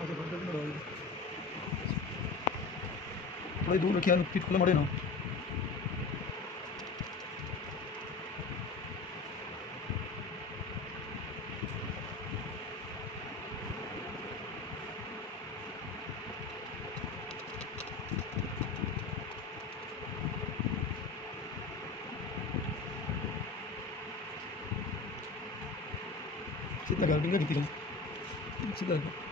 आगे बढ़ जल्दी बढ़ाओ, थोड़ी दूर रखिए, फिट खुला मरे ना। सीधा कर डिंगा कितनी सीधा कर।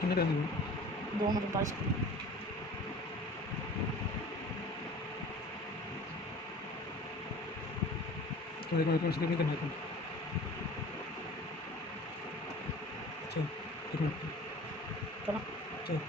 कितने टाइम हुआ? 2 मिनट 22 तो देखो एक स्किप नहीं करना है। चल एक मिनट चलो। चल।